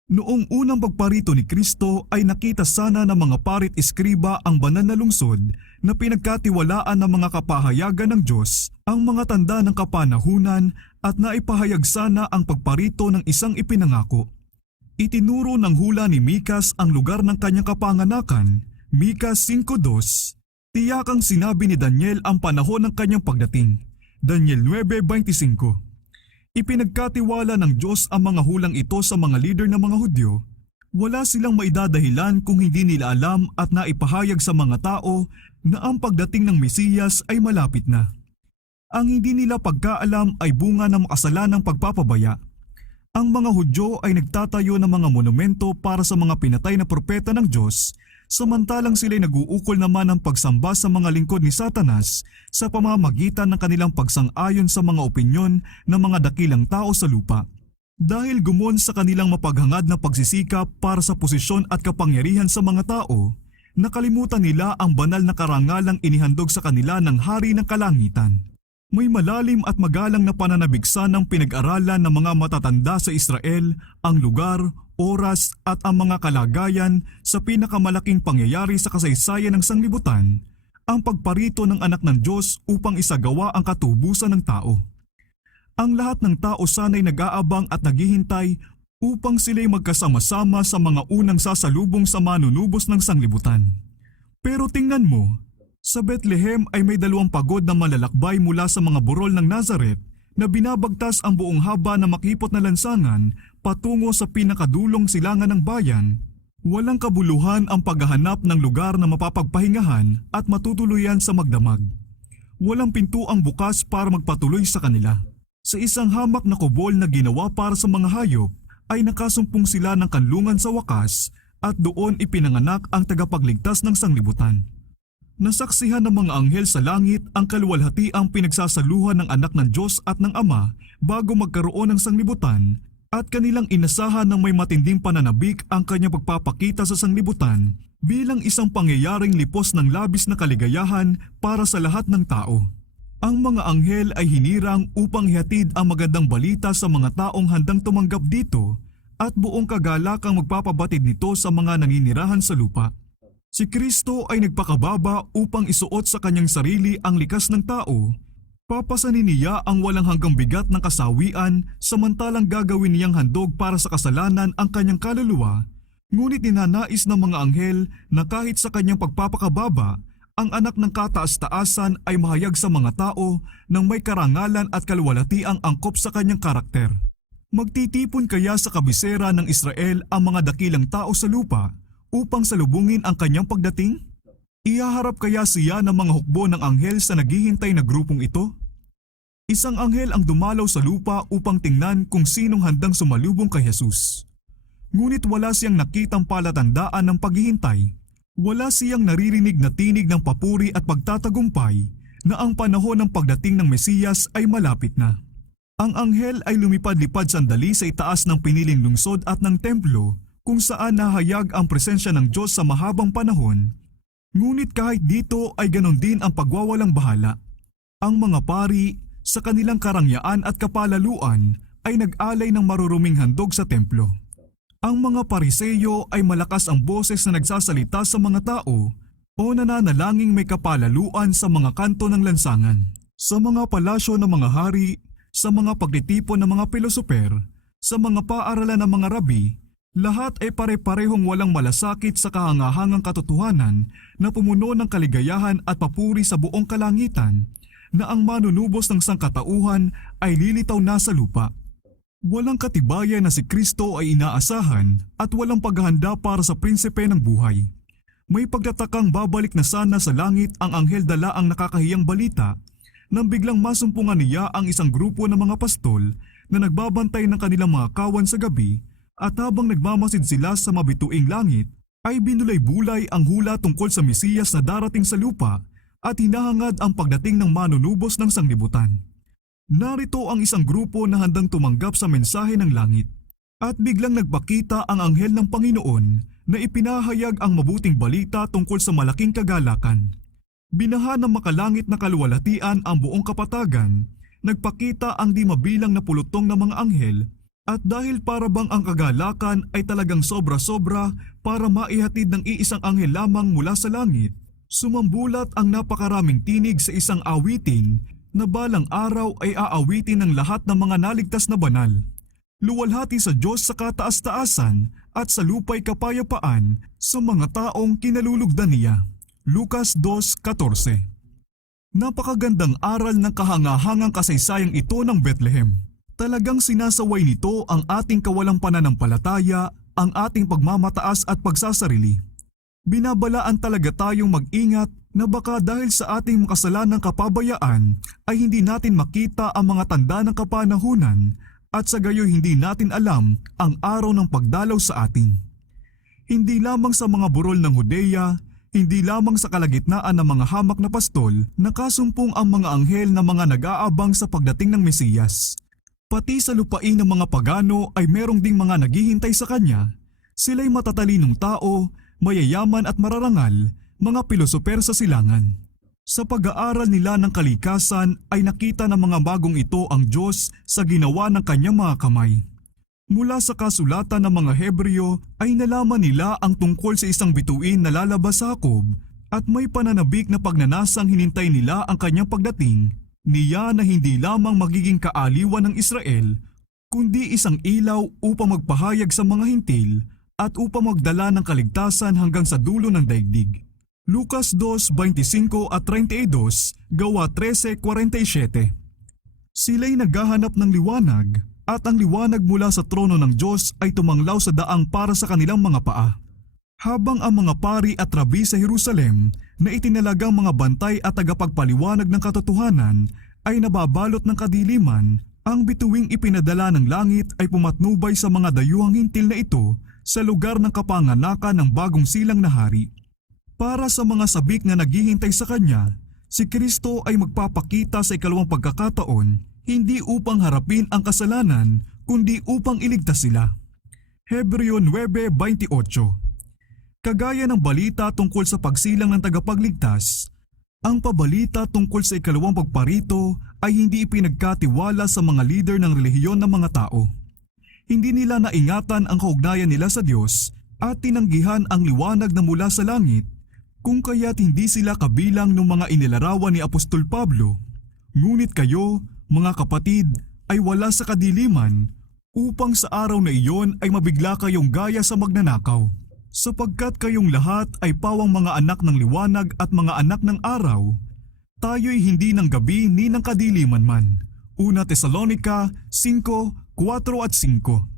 Noong unang pagparito ni Kristo ay nakita sana ng mga parit eskriba ang banal na lungsod na pinagkatiwalaan ng mga kapahayagan ng Diyos, ang mga tanda ng kapanahunan at naipahayag sana ang pagparito ng isang ipinangako. Itinuro ng hula ni Mikas ang lugar ng kanyang kapanganakan, Mikas 5:2. Tiyakang sinabi ni Daniel ang panahon ng kanyang pagdating, Daniel 9:25. Ipinagkatiwala ng Diyos ang mga hulang ito sa mga leader ng mga Hudyo. Wala silang maidadahilan kung hindi nila alam at naipahayag sa mga tao na ang pagdating ng Mesiyas ay malapit na. Ang hindi nila pagkaalam ay bunga ng makasalanang pagpapabaya. Ang mga Hudyo ay nagtatayo ng mga monumento para sa mga pinatay na propeta ng Diyos, samantalang sila'y nag-uukol naman ng pagsamba sa mga lingkod ni Satanas sa pamamagitan ng kanilang pagsang-ayon sa mga opinyon ng mga dakilang tao sa lupa. Dahil gumon sa kanilang mapaghangad na pagsisikap para sa posisyon at kapangyarihan sa mga tao, nakalimutan nila ang banal na karangalang inihandog sa kanila ng Hari ng Kalangitan. May malalim at magalang na pananabiksa ng pinag-aralan ng mga matatanda sa Israel ang lugar, oras at ang mga kalagayan sa pinakamalaking pangyayari sa kasaysayan ng sanglibutan, ang pagparito ng anak ng Diyos upang isagawa ang katubusan ng tao. Ang lahat ng tao sana'y nag-aabang at naghihintay upang sila'y magkasama-sama sa mga unang sasalubong sa manunubos ng sanglibutan. Pero tingnan mo, sa Bethlehem ay may 2 pagod na malalakbay mula sa mga burol ng Nazaret na binabagtas ang buong haba na makipot na lansangan patungo sa pinakadulong silangan ng bayan. Walang kabuluhan ang paghahanap ng lugar na mapapagpahingahan at matutuluyan sa magdamag. Walang pintuang bukas para magpatuloy sa kanila. Sa isang hamak na kubol na ginawa para sa mga hayop ay nakasumpong sila ng kanlungan sa wakas at doon ipinanganak ang tagapagligtas ng sanglibutan. Nasaksihan ng mga anghel sa langit ang kaluwalhatiang pinagsasaluhan ng anak ng Diyos at ng Ama bago magkaroon ng sanglibutan at kanilang inasahan ng may matinding pananabik ang kanyang pagpapakita sa sanglibutan bilang isang pangyayaring lipos ng labis na kaligayahan para sa lahat ng tao. Ang mga anghel ay hinirang upang ihatid ang magandang balita sa mga taong handang tumanggap dito at buong kagalakang magpapabatid nito sa mga naninirahan sa lupa. Si Kristo ay nagpakababa upang isuot sa kanyang sarili ang likas ng tao. Papasanin niya ang walang hanggang bigat ng kasawian samantalang gagawin niyang handog para sa kasalanan ang kanyang kaluluwa. Ngunit ninanais ng mga anghel na kahit sa kanyang pagpapakababa, ang anak ng kataas-taasan ay mahayag sa mga tao ng may karangalan at kaluwalhatiang angkop sa kanyang karakter. Magtitipon kaya sa kabisera ng Israel ang mga dakilang tao sa lupa upang salubungin ang kanyang pagdating? Ihaharap kaya siya ng mga hukbo ng anghel sa naghihintay na grupong ito? Isang anghel ang dumalaw sa lupa upang tingnan kung sinong handang sumalubong kay Jesus. Ngunit wala siyang nakitang palatandaan ng paghihintay. Wala siyang naririnig na tinig ng papuri at pagtatagumpay na ang panahon ng pagdating ng Mesiyas ay malapit na. Ang anghel ay lumipad-lipad sandali sa itaas ng piniling lungsod at ng templo kung saan nahayag ang presensya ng Diyos sa mahabang panahon. Ngunit kahit dito ay ganon din ang pagwawalang bahala. Ang mga pari sa kanilang karangyaan at kapalaluan ay nag-alay ng maruruming handog sa templo. Ang mga Pariseyo ay malakas ang boses na nagsasalita sa mga tao o nananalangin may kapalaluan sa mga kanto ng lansangan, sa mga palasyo ng mga hari, sa mga pagtitipon ng mga pilosoper, sa mga paaralan ng mga rabi. Lahat ay pare-parehong walang malasakit sa kahangahangang katotohanan na pumuno ng kaligayahan at papuri sa buong kalangitan na ang manunubos ng sangkatauhan ay lilitaw na sa lupa. Walang katibayan na si Kristo ay inaasahan at walang paghahanda para sa prinsipe ng buhay. May pagtatakang babalik na sana sa langit ang anghel dala ang nakakahiyang balita nang biglang masumpungan niya ang isang grupo ng mga pastol na nagbabantay ng kanilang mga kawan sa gabi. At habang nagmamasid sila sa mabituing langit, ay binulay-bulay ang hula tungkol sa Mesiyas na darating sa lupa at hinahangad ang pagdating ng manunubos ng sanglibutan. Narito ang isang grupo na handang tumanggap sa mensahe ng langit. At biglang nagpakita ang anghel ng Panginoon na ipinahayag ang mabuting balita tungkol sa malaking kagalakan. Binaha ng makalangit na kaluwalhatian ang buong kapatagan, nagpakita ang di mabilang na pulutong ng mga anghel At dahil para bang ang kagalakan ay talagang sobra-sobra para maihatid ng iisang anghel lamang mula sa langit, sumambulat ang napakaraming tinig sa isang awitin na balang araw ay aawitin ng lahat ng mga naligtas na banal. Luwalhati sa Diyos sa kataas-taasan at sa lupa'y kapayapaan sa mga taong kinalulugdan niya. Lucas 2:14. Napakagandang aral ng kahangahangang kasaysayang ito ng Bethlehem. Talagang sinasaway nito ang ating kawalang pananampalataya, ang ating pagmamataas at pagsasarili. Binabalaan talaga tayong mag-ingat na baka dahil sa ating makasalanang kapabayaan ay hindi natin makita ang mga tanda ng kapanahunan at sa gayoy hindi natin alam ang araw ng pagdalaw sa atin. Hindi lamang sa mga burol ng Hudeya, hindi lamang sa kalagitnaan ng mga hamak na pastol, nakasumpong ang mga anghel na mga nag-aabang sa pagdating ng Mesiyas. Pati sa lupain ng mga pagano ay merong ding mga naghihintay sa kanya. Sila'y matatalinong tao, mayayaman at mararangal, mga pilosoper sa silangan. Sa pag-aaral nila ng kalikasan ay nakita ng mga bagong ito ang Diyos sa ginawa ng kanyang mga kamay. Mula sa kasulatan ng mga Hebreo ay nalaman nila ang tungkol sa isang bituin na lalabas sa Jacob at may pananabik na pagnanasang hinintay nila ang kanyang pagdating. Niya na hindi lamang magiging kaaliwan ng Israel, kundi isang ilaw upang magpahayag sa mga hintil at upang magdala ng kaligtasan hanggang sa dulo ng daigdig. Lucas 2:25 at 32, Gawa 13:47. Sila'y naghahanap ng liwanag at ang liwanag mula sa trono ng Diyos ay tumanglaw sa daang para sa kanilang mga paa. Habang ang mga pari at rabi sa Jerusalem na itinalagang mga bantay at tagapagpaliwanag ng katotohanan ay nababalot ng kadiliman, ang bituing ipinadala ng langit ay pumatnubay sa mga dayuhang hintil na ito sa lugar ng kapanganakan ng bagong silang na hari. Para sa mga sabik na naghihintay sa kanya, si Kristo ay magpapakita sa ikalawang pagkakataon, hindi upang harapin ang kasalanan, kundi upang iligtas sila. Hebreo 9:28. Kagaya ng balita tungkol sa pagsilang ng tagapagligtas, ang pabalita tungkol sa ikalawang pagparito ay hindi ipinagkatiwala sa mga lider ng relihiyon ng mga tao. Hindi nila naingatan ang kaugnayan nila sa Diyos at tinanggihan ang liwanag na mula sa langit, kung kaya't hindi sila kabilang ng mga inilarawan ni Apostol Pablo. Ngunit kayo, mga kapatid, ay wala sa kadiliman, upang sa araw na iyon ay mabigla kayong gaya sa magnanakaw. Sapagkat kayong lahat ay pawang mga anak ng liwanag at mga anak ng araw, tayo'y hindi ng gabi ni ng kadiliman man. Una Tesalonica 5:4 at 5.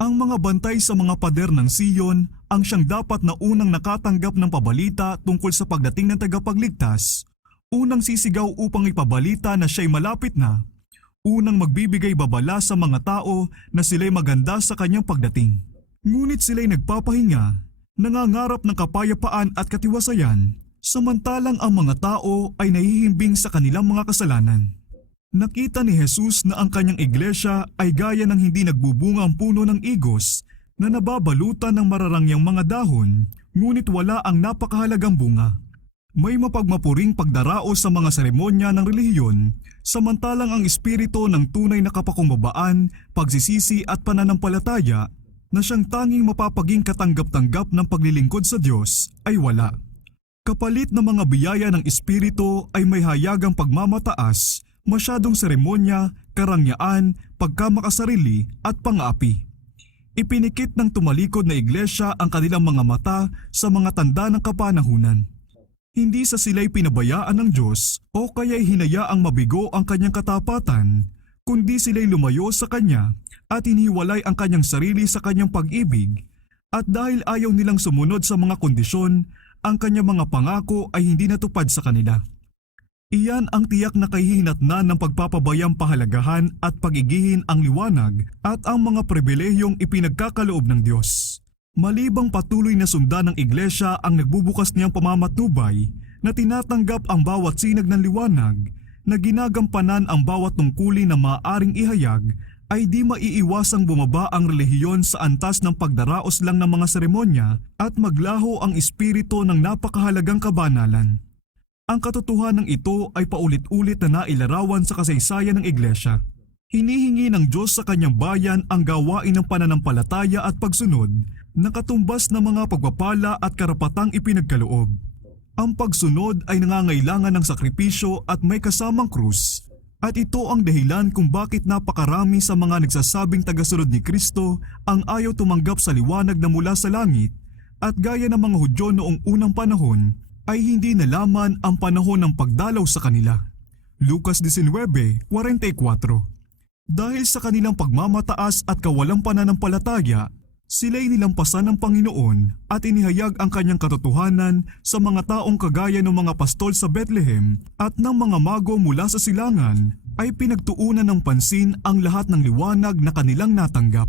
Ang mga bantay sa mga pader ng Siyon ang siyang dapat na unang nakatanggap ng pabalita tungkol sa pagdating ng tagapagligtas, unang sisigaw upang ipabalita na siya'y malapit na, unang magbibigay babala sa mga tao na sila'y maganda sa kanyang pagdating. Ngunit sila'y nagpapahinga, nangangarap ng kapayapaan at katiwasayan, samantalang ang mga tao ay nahihimbing sa kanilang mga kasalanan. Nakita ni Jesus na ang kanyang iglesia ay gaya ng hindi nagbubunga ang puno ng igos na nababalutan ng mararangyang mga dahon, ngunit wala ang napakahalagang bunga. May mapagmapuring pagdaraos sa mga seremonya ng relihiyon, samantalang ang espiritu ng tunay na kapakumbabaan, pagsisisi at pananampalataya na siyang tanging mapapaging katanggap-tanggap ng paglilingkod sa Diyos ay wala. Kapalit na mga biyaya ng espiritu ay may hayagang pagmamataas, masyadong seremonya, karangyaan, pagkamakasarili at pang-aapi. Ipinikit ng tumalikod na iglesia ang kanilang mga mata sa mga tanda ng kapanahunan. Hindi sa sila'y pinabayaan ng Diyos o kaya'y hinayaang mabigo ang kanyang katapatan, kundi sila'y lumayo sa kanya at inihiwalay ang kanyang sarili sa kanyang pag-ibig, at dahil ayaw nilang sumunod sa mga kondisyon, ang kanyang mga pangako ay hindi natupad sa kanila. Iyan ang tiyak na kahihinatnan ng pagpapabayang pahalagahan at pagigihin ang liwanag at ang mga pribilehiyong ipinagkakaloob ng Diyos. Malibang patuloy na sundan ng iglesia ang nagbubukas niyang pamamatnubay na tinatanggap ang bawat sinag ng liwanag, na ginagampanan ang bawat tungkulin na maaaring ihayag, ay di maiiwasang bumaba ang relihiyon sa antas ng pagdaraos lang ng mga seremonya at maglaho ang espiritu ng napakahalagang kabanalan. Ang katotohanan ito ay paulit-ulit na nailarawan sa kasaysayan ng iglesia. Hinihingi ng Diyos sa kanyang bayan ang gawain ng pananampalataya at pagsunod na katumbas ng mga pagpapala at karapatang ipinagkaloob. Ang pagsunod ay nangangailangan ng sakripisyo at may kasamang krus, at ito ang dahilan kung bakit napakarami sa mga nagsasabing tagasunod ni Kristo ang ayaw tumanggap sa liwanag na mula sa langit, at gaya ng mga Hudyo noong unang panahon ay hindi nalaman ang panahon ng pagdalaw sa kanila. Lucas 19:44. Dahil sa kanilang pagmamataas at kawalang pananampalataya, sila'y nilampasan ng Panginoon at inihayag ang kanyang katotohanan sa mga taong kagaya ng mga pastol sa Bethlehem at ng mga mago mula sa silangan ay pinagtuunan ng pansin ang lahat ng liwanag na kanilang natanggap.